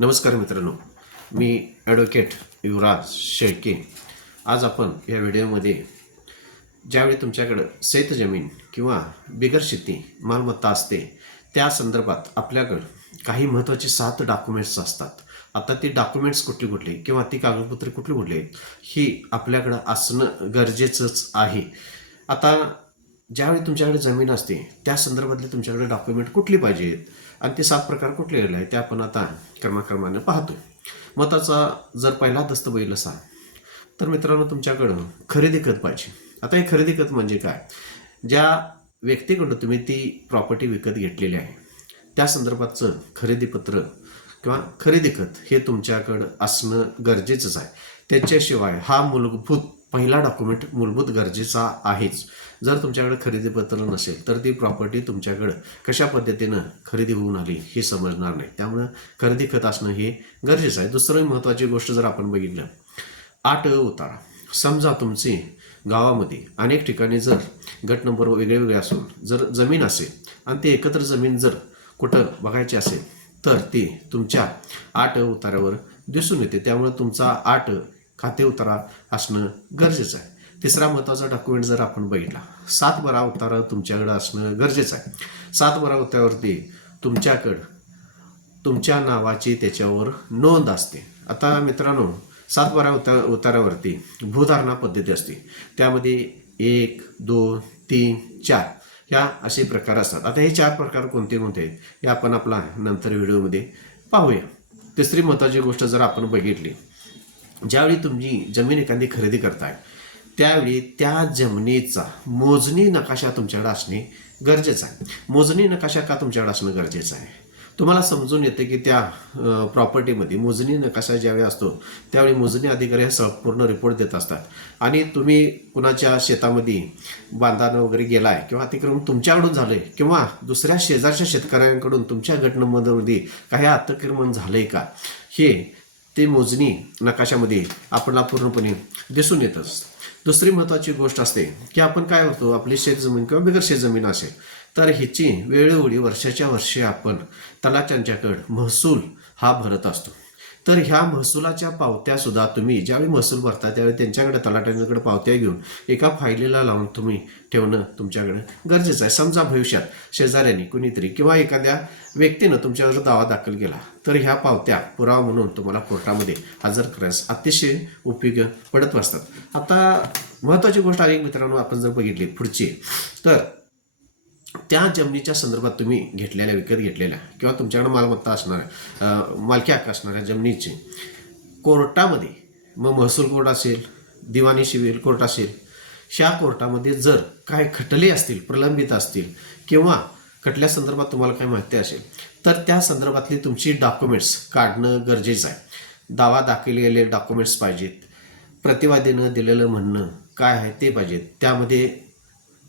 नमस्कार मित्रांनो. मी ॲडव्होकेट युवराज शेळके. आज आपण या व्हिडिओमध्ये ज्यावेळी तुमच्याकडं शेत जमीन किंवा बिगर शेती मालमत्ता असते त्या संदर्भात आपल्याकडं काही महत्त्वाचे सात डॉक्युमेंट्स असतात. आता ती डॉक्युमेंट्स कुठली कुठली किंवा ती कागदपत्रे कुठली कुठली ही आपल्याकडं असणं गरजेचंच आहे. आता ज्यावेळी तुमच्याकडे जमीन असते त्या संदर्भातले तुमच्याकडे डॉक्युमेंट कुठली पाहिजेत आणि ते सात प्रकार कुठले आहे आहेत ते आपण आता क्रमाक्रमाने पाहतो मताचा जर पहिला दस्तबैल असा तर मित्रांनो तुमच्याकडं खरेदी खत पाहिजे. आता हे खरेदी खत म्हणजे काय? ज्या व्यक्तीकडून तुम्ही ती प्रॉपर्टी विकत घेतलेली आहे त्या संदर्भातचं खरेदीपत्र किंवा खरेदी खत हे तुमच्याकडं असणं गरजेचंच आहे. त्याच्याशिवाय हा मूलभूत पहिला डॉक्युमेंट मूलभूत गरजेचा आहेच. जर तुमच्याकडे खरेदीपत्र नसेल तर ती प्रॉपर्टी तुमच्याकडं कशा पद्धतीनं खरेदी होऊन आली हे समजणार नाही. त्यामुळं खरेदी खत असणं हे गरजेचं आहे. दुसरं महत्त्वाची गोष्ट जर आपण बघितलं आठ उतारा. समजा तुमची गावामध्ये अनेक ठिकाणी जर गट नंबर वेगळे वेगळे असून जर जमीन असेल आणि ते एकत्र जमीन जर कुठं बघायची असेल तर ती तुमच्या आठ उतारावर दिसून येते. त्यामुळे तुमचा आठ खाते उतारा असणं गरजेचं आहे. तिसरा महत्त्वाचा डॉक्युमेंट जर आपण बघितला सात बरा उतारा तुमच्याकडं असणं गरजेचं आहे. सात बरा उतारावरती तुमच्याकडं तुमच्या नावाची त्याच्यावर नोंद असते. आता मित्रांनो सात बारा उता उतारावरती भूधारणा पद्धती असते. त्यामध्ये एक दोन तीन चार ह्या असे प्रकार असतात. आता हे चार प्रकार कोणते कोणते आहेत हे आपण आपला नंतर व्हिडिओमध्ये पाहूया. तिसरी महत्त्वाची गोष्ट जर आपण बघितली ज्यावेळी तुम्ही जमीन एखादी खरेदी करताय त्यावेळी त्या जमिनीचा मोजणी नकाशा तुमच्याकडे असणे गरजेचं आहे. मोजणी नकाशा का तुमच्याकडे असणं गरजेचं आहे? तुम्हाला समजून येते की त्या प्रॉपर्टीमध्ये मोजणी नकाशा ज्यावेळी असतो त्यावेळी मोजणी अधिकारी हा संपूर्ण रिपोर्ट देत असतात. आणि तुम्ही कुणाच्या शेतामध्ये बांधानं वगैरे गेलाय किंवा अतिक्रमण तुमच्याकडून झालंय किंवा दुसऱ्या शेजारच्या शेतकऱ्यांकडून तुमच्या घटनेमध्ये काही अतिक्रमण झालंय का? हे ते मोजणी नकाशामध्ये आपल्याला पूर्णपणे दिसून येतच दुसरी महत्त्वाची गोष्ट असते की आपण काय होतो आपली शेतजमीन किंवा बिगर शेतजमीन असेल तर ह्याची वेळोवेळी वर्षाच्या वर्षी आपण तलाट्यांच्याकडं महसूल हा भरत असतो. तर ह्या महसुलाच्या पावत्या सुद्धा तुम्ही ज्यावेळी महसूल भरता त्यावेळी त्यांच्याकडे तलाट्यांच्याकडे पावत्या घेऊन एका फायलीला लावून तुम्ही ठेवणं तुमच्याकडे गरजेचं आहे. समजा भविष्यात शेजाऱ्यांनी कुणीतरी किंवा एखाद्या व्यक्तीनं तुमच्यावर दावा दाखल केला तर ह्या पावत्या पुरावा म्हणून तुम्हाला कोर्टामध्ये हजर करण्यास अतिशय उपयोग पडत असतात. आता महत्त्वाची गोष्ट आहे मित्रांनो आपण जर बघितली पुढची. तर त्या जमिनीच्या संदर्भात तुम्ही घेतलेल्या विकत घेतलेल्या किंवा तुमच्याकडे मालमत्ता असणाऱ्या मालकी हक्क असणाऱ्या जमिनीची कोर्टामध्ये मग महसूल कोर्ट असेल दिवाणी सिव्हिल कोर्ट असेल ह्या कोर्टामध्ये जर काय खटले असतील प्रलंबित असतील किंवा खटल्या संदर्भात तुम्हाला काही माहिती असेल तर त्या संदर्भातली तुमची डॉक्युमेंट्स काढणं गरजेचं आहे. दावा दाखल केलेले डॉक्युमेंट्स पाहिजेत प्रतिवादीनं दिलेलं म्हणणं काय आहे ते पाहिजेत. त्यामध्ये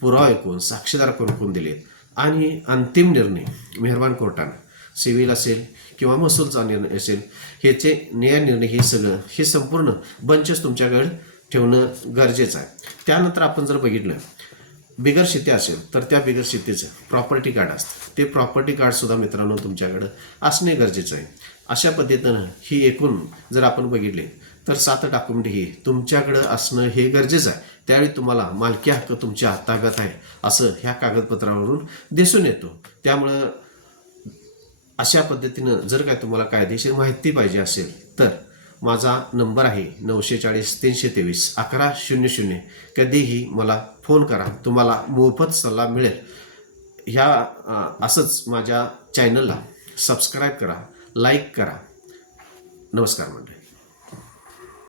पुरावा ऐकून साक्षीदार करून दिलेत? आणि अंतिम निर्णय मेहरबान कोर्टानं. सिव्हिल असेल किंवा महसूलचा निर्णय असेल ह्याचे न्याय निर्णय हे सगळं हे संपूर्ण बंचच तुमच्याकडे ठेवणं गरजेचं आहे. त्यानंतर आपण जर बघितलं बिगर शेती असेल तर त्या बिगर शेतीचं प्रॉपर्टी कार्ड असतं. ते प्रॉपर्टी कार्डसुद्धा मित्रांनो तुमच्याकडं असणे गरजेचं आहे. अशा पद्धतीनं ही एकूण जर आपण बघितले तर सात डॉक्युमेंट तुमच्याकडं असणं हे गरजेचं आहे. त्यावेळी तुम्हाला मालकी हक्क तुमच्या ताब्यात आहे असं ह्या कागदपत्रावरून दिसून येतो. त्यामुळं अशा पद्धतीनं जर काय तुम्हाला कायदेशीर माहिती पाहिजे असेल तर माझा नंबर आहे नऊशे चाळीस तीनशे तेवीस अकरा शून्य शून्य. कधीही मला फोन करा तुम्हाला मोफत सल्ला मिळेल. ह्या असंच माझ्या चॅनलला सबस्क्राईब करा लाईक करा. नमस्कार मंडळी.